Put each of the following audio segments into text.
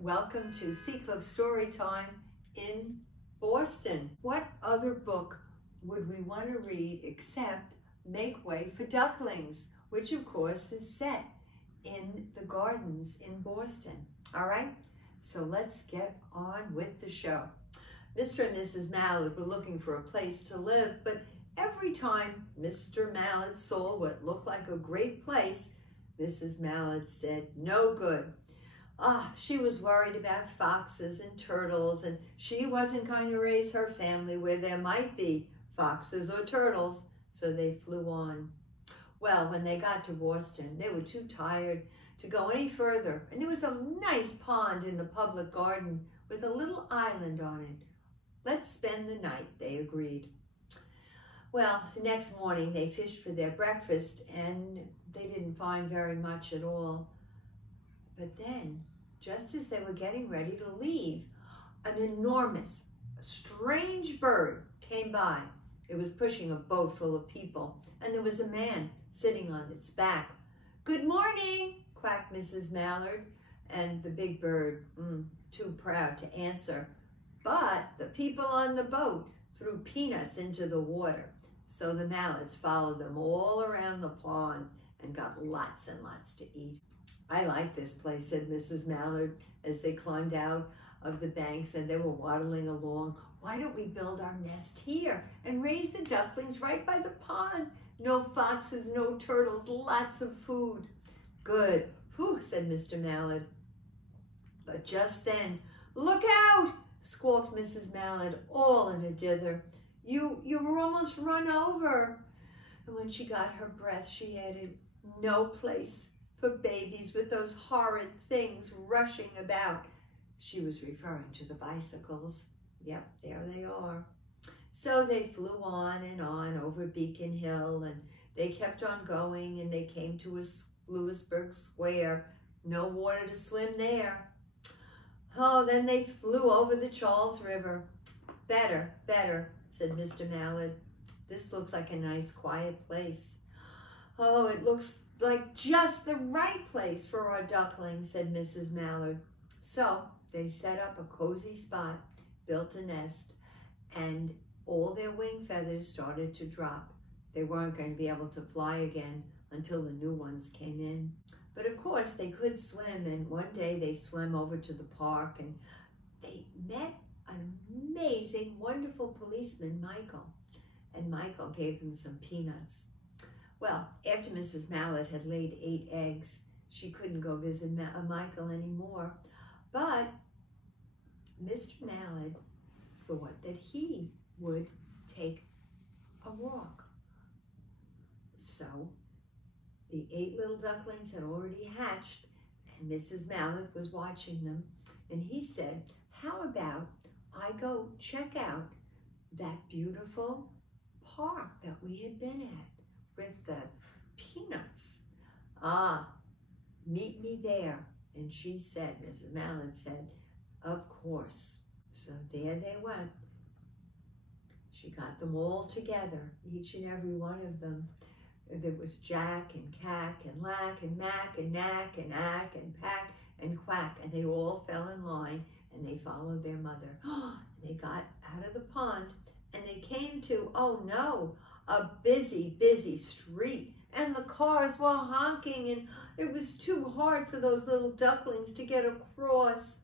Welcome to Seacliff Storytime in Boston. What other book would we want to read except Make Way for Ducklings, which of course is set in the gardens in Boston. All right, so let's get on with the show. Mr. and Mrs. Mallard were looking for a place to live, but every time Mr. Mallard saw what looked like a great place, Mrs. Mallard said, "No good." She was worried about foxes and turtles, and she wasn't going to raise her family where there might be foxes or turtles, so they flew on. Well, when they got to Boston, they were too tired to go any further, and there was a nice pond in the public garden with a little island on it. "Let's spend the night," they agreed. Well, the next morning they fished for their breakfast, and they didn't find very much at all. But then, just as they were getting ready to leave, an enormous, strange bird came by. It was pushing a boat full of people, and there was a man sitting on its back. "Good morning," quacked Mrs. Mallard, and the big bird, too proud to answer. But the people on the boat threw peanuts into the water, so the Mallards followed them all around the pond and got lots and lots to eat. "I like this place," said Mrs. Mallard as they climbed out of the banks and they were waddling along. "Why don't we build our nest here and raise the ducklings right by the pond? No foxes, no turtles, lots of food." "Good," said Mr. Mallard. But just then, "Look out!" squawked Mrs. Mallard, all in a dither. You were almost run over." And when she got her breath, she added, "No place for babies with those horrid things rushing about." She was referring to the bicycles. Yep, there they are. So they flew on and on over Beacon Hill, and they kept on going, and they came to Lewisburg Square. No water to swim there. Then they flew over the Charles River. Better, said Mr. Mallard. "This looks like a nice, quiet place." "It looks like just the right place for our ducklings," said Mrs. Mallard. So they set up a cozy spot, built a nest, and all their wing feathers started to drop. They weren't going to be able to fly again until the new ones came in. But of course they could swim, and one day they swam over to the park and they met an amazing, wonderful policeman, Michael. And Michael gave them some peanuts. Well, after Mrs. Mallard had laid 8 eggs, she couldn't go visit Michael anymore. But Mr. Mallard thought that he would take a walk. So the 8 little ducklings had already hatched, and Mrs. Mallard was watching them. And he said, "How about I go check out that beautiful park that we had been at with the peanuts? Meet me there." And she said, Mrs. Mallard said, "Of course." So there they went. She got them all together, each and every one of them. There was Jack and Cack and Lack and Mack and Knack and Ack and Pack and Quack, and they all fell in line and they followed their mother. They got out of the pond and they came to, oh no, a busy street, and the cars were honking, and it was too hard for those little ducklings to get across.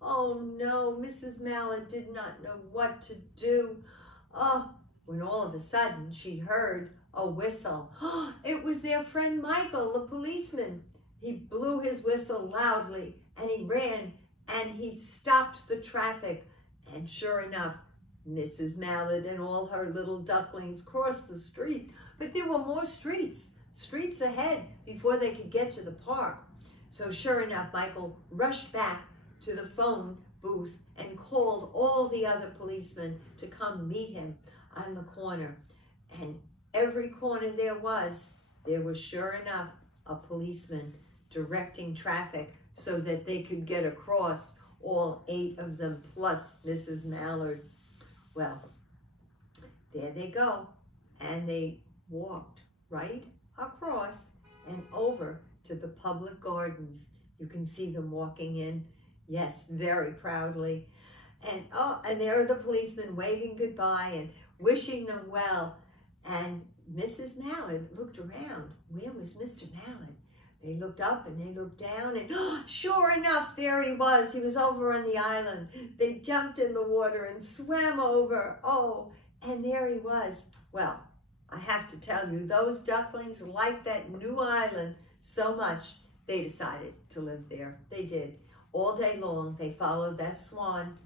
Oh no, Mrs. Mallard did not know what to do. When all of a sudden she heard a whistle. It was their friend Michael, the policeman. He blew his whistle loudly and he ran and he stopped the traffic. And sure enough, Mrs. Mallard and all her little ducklings crossed the street. But there were more streets ahead before they could get to the park. So sure enough, Michael rushed back to the phone booth and called all the other policemen to come meet him on the corner. And every corner there was sure enough a policeman directing traffic so that they could get across, all 8 of them plus Mrs. Mallard. Well, there they go, and they walked right across and over to the public gardens. You can see them walking in. Yes, very proudly. And oh, and there are the policemen waving goodbye and wishing them well. And Mrs. Mallard looked around. Where was Mr. Mallard? They looked up and they looked down, and oh, sure enough, there he was. He was over on the island. They jumped in the water and swam over. Oh, and there he was. Well, I have to tell you, those ducklings liked that new island so much, they decided to live there. They did. All day long, they followed that swan,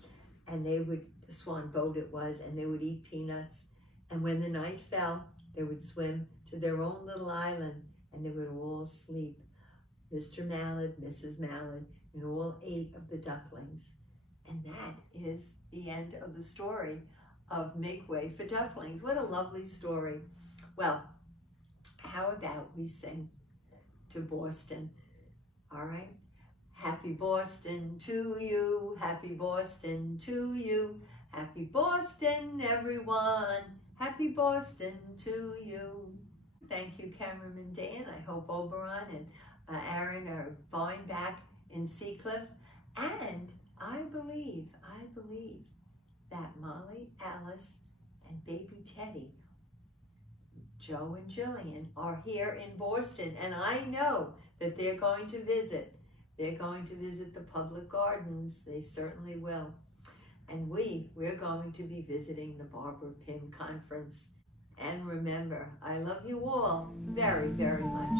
and the swan boat it was, and they would eat peanuts. And when the night fell, they would swim to their own little island, and they would all sleep. Mr. Mallard, Mrs. Mallard, and all 8 of the ducklings. And that is the end of the story of Make Way for Ducklings. What a lovely story. Well, how about we sing to Boston? All right? Happy Boston to you, happy Boston to you, happy Boston, everyone, happy Boston to you. Thank you, cameraman Dan. I hope Oberon and Aaron are fine back in Seacliff. And I believe that Molly, Alice, and baby Teddy, Joe and Jillian, are here in Boston. And I know that they're going to visit. They're going to visit the public gardens. They certainly will. And we're going to be visiting the Barbara Pym Conference. And remember, I love you all very, very much.